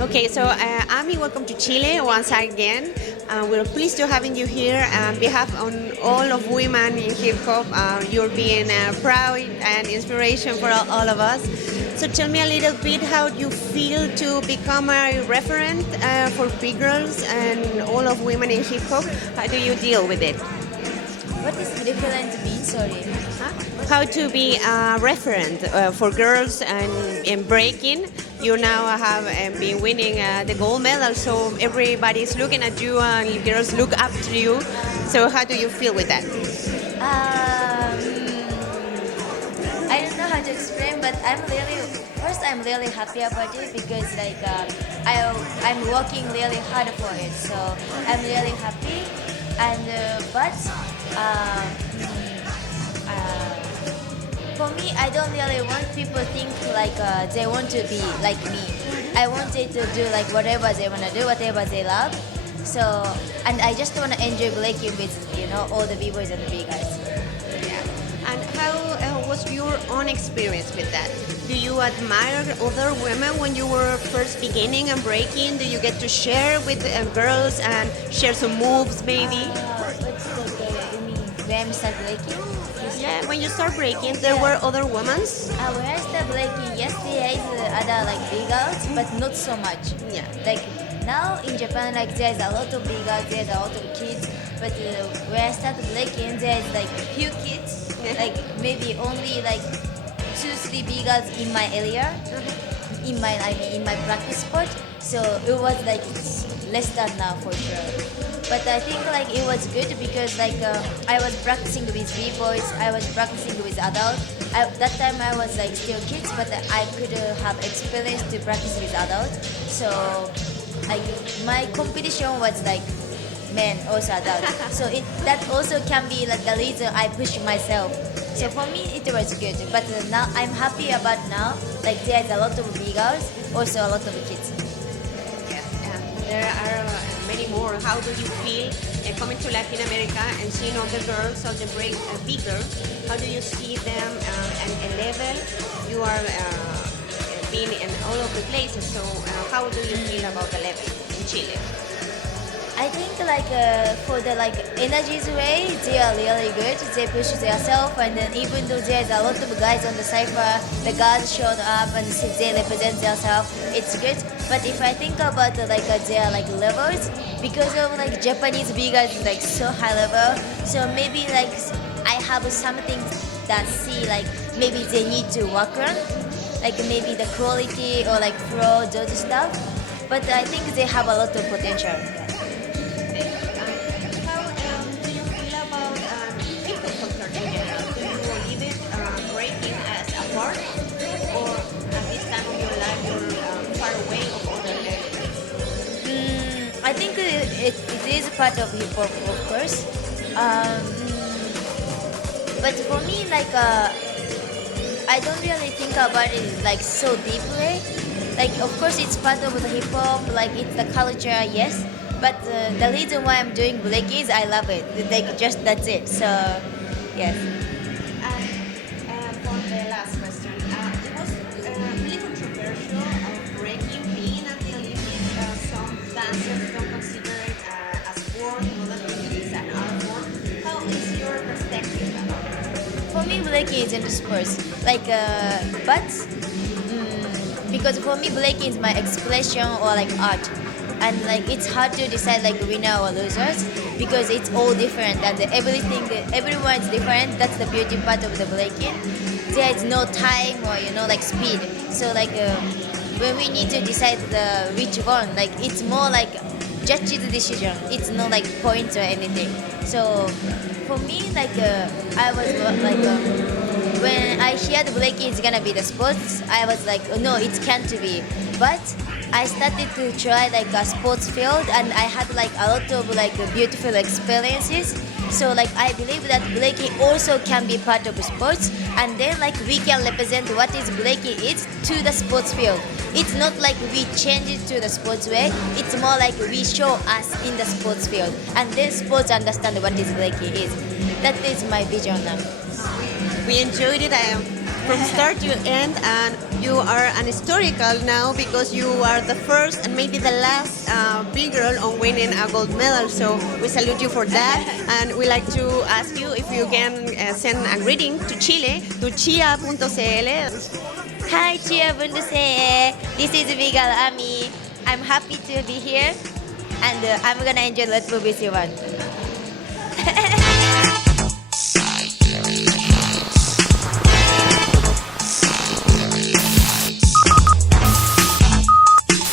Okay, so Ami, welcome to Chile once again. We're pleased to having you here. On behalf on all of women in hip hop, you're being proud and inspiration for all of us. So tell me a little bit how you feel to become a referent for big girls and all of women in hip hop. How do you deal with it? What is referent mean? Sorry. How to be a referent for girls and in breaking. You now have been winning the gold medal, so everybody's looking at you and girls look up to you. So how do you feel with that? I don't know how to explain, but I'm really happy about it because I'm working really hard for it. So I'm really happy, and for me, I don't really want people think they want to be like me. I wanted to do whatever they want to do, whatever they love. So, and I just want to enjoy breaking with all the b-boys and the b-guys. Yeah. And how was your own experience with that? Do you admire other women when you were first beginning and breaking? Do you get to share with girls and share some moves maybe? What's you mean when I start breaking? Yeah, when you start breaking, there were other women. When I start breaking, yes, there is other big girls, but not so much. Yeah. Now in Japan, there is a lot of big girls, there is a lot of kids. But when I started breaking, there is few kids, maybe only 2-3 big girls in my area, in my practice spot. So it was less than now for sure. But I think it was good because I was practicing with b-boys, I was practicing with adults. That time I was still kids, but I could have experience to practice with adults. So my competition was men, also adults. So that also can be the reason I push myself. So for me it was good. But now I'm happy about now. There's a lot of big girls, also a lot of kids. Yes, and there are many more. How do you feel coming to Latin America and seeing all the girls, all the big girls? How do you see them and level? You are being in all of the places. So how do you feel about the level in Chile? I think for the energies way, they are really good. They push themselves, and then even though there's a lot of guys on the Cypher, the guys showed up and they represent themselves. It's good. But if I think about their levels, because of Japanese big guys is so high level, so maybe I have something that see maybe they need to work on, maybe the quality or flow those stuff. But I think they have a lot of potential. I think it is part of hip hop, of course. But for me, I don't really think about it so deeply. Of course, it's part of the hip hop. It's the culture, yes. But the reason why I'm doing break is I love it. Just that's it. So, yes. For the last question, it was really controversial breaking being at the Olympics. Some dancers don't consider it a sport, other think it is an art form. How is your perspective about it? For me, breaking isn't sports. Because for me, breaking is my expression or art. And it's hard to decide winner or losers because it's all different and everyone's different. That's the beauty part of the breaking. There is no time or speed. So when we need to decide which one, it's more judge's decision. It's not points or anything. So for me, I was when I heard breaking is gonna be the sports, I was oh, no, it can't be. But I started to try a sports field, and I had a lot of beautiful experiences. So I believe that breaking also can be part of sports, and then we can represent what is breaking is to the sports field. It's not we change it to the sports way. It's more we show us in the sports field, and then sports understand what is breaking is. That is my vision now. We enjoyed it. from start to end, and you are an historical now because you are the first and maybe the last big girl on winning a gold medal. So we salute you for that, and we like to ask you if you can send a greeting to Chile to chia.cl. Hi, Chia.ce. This is Vigal Ami. I'm happy to be here, and I'm gonna enjoy Let's Move Visión.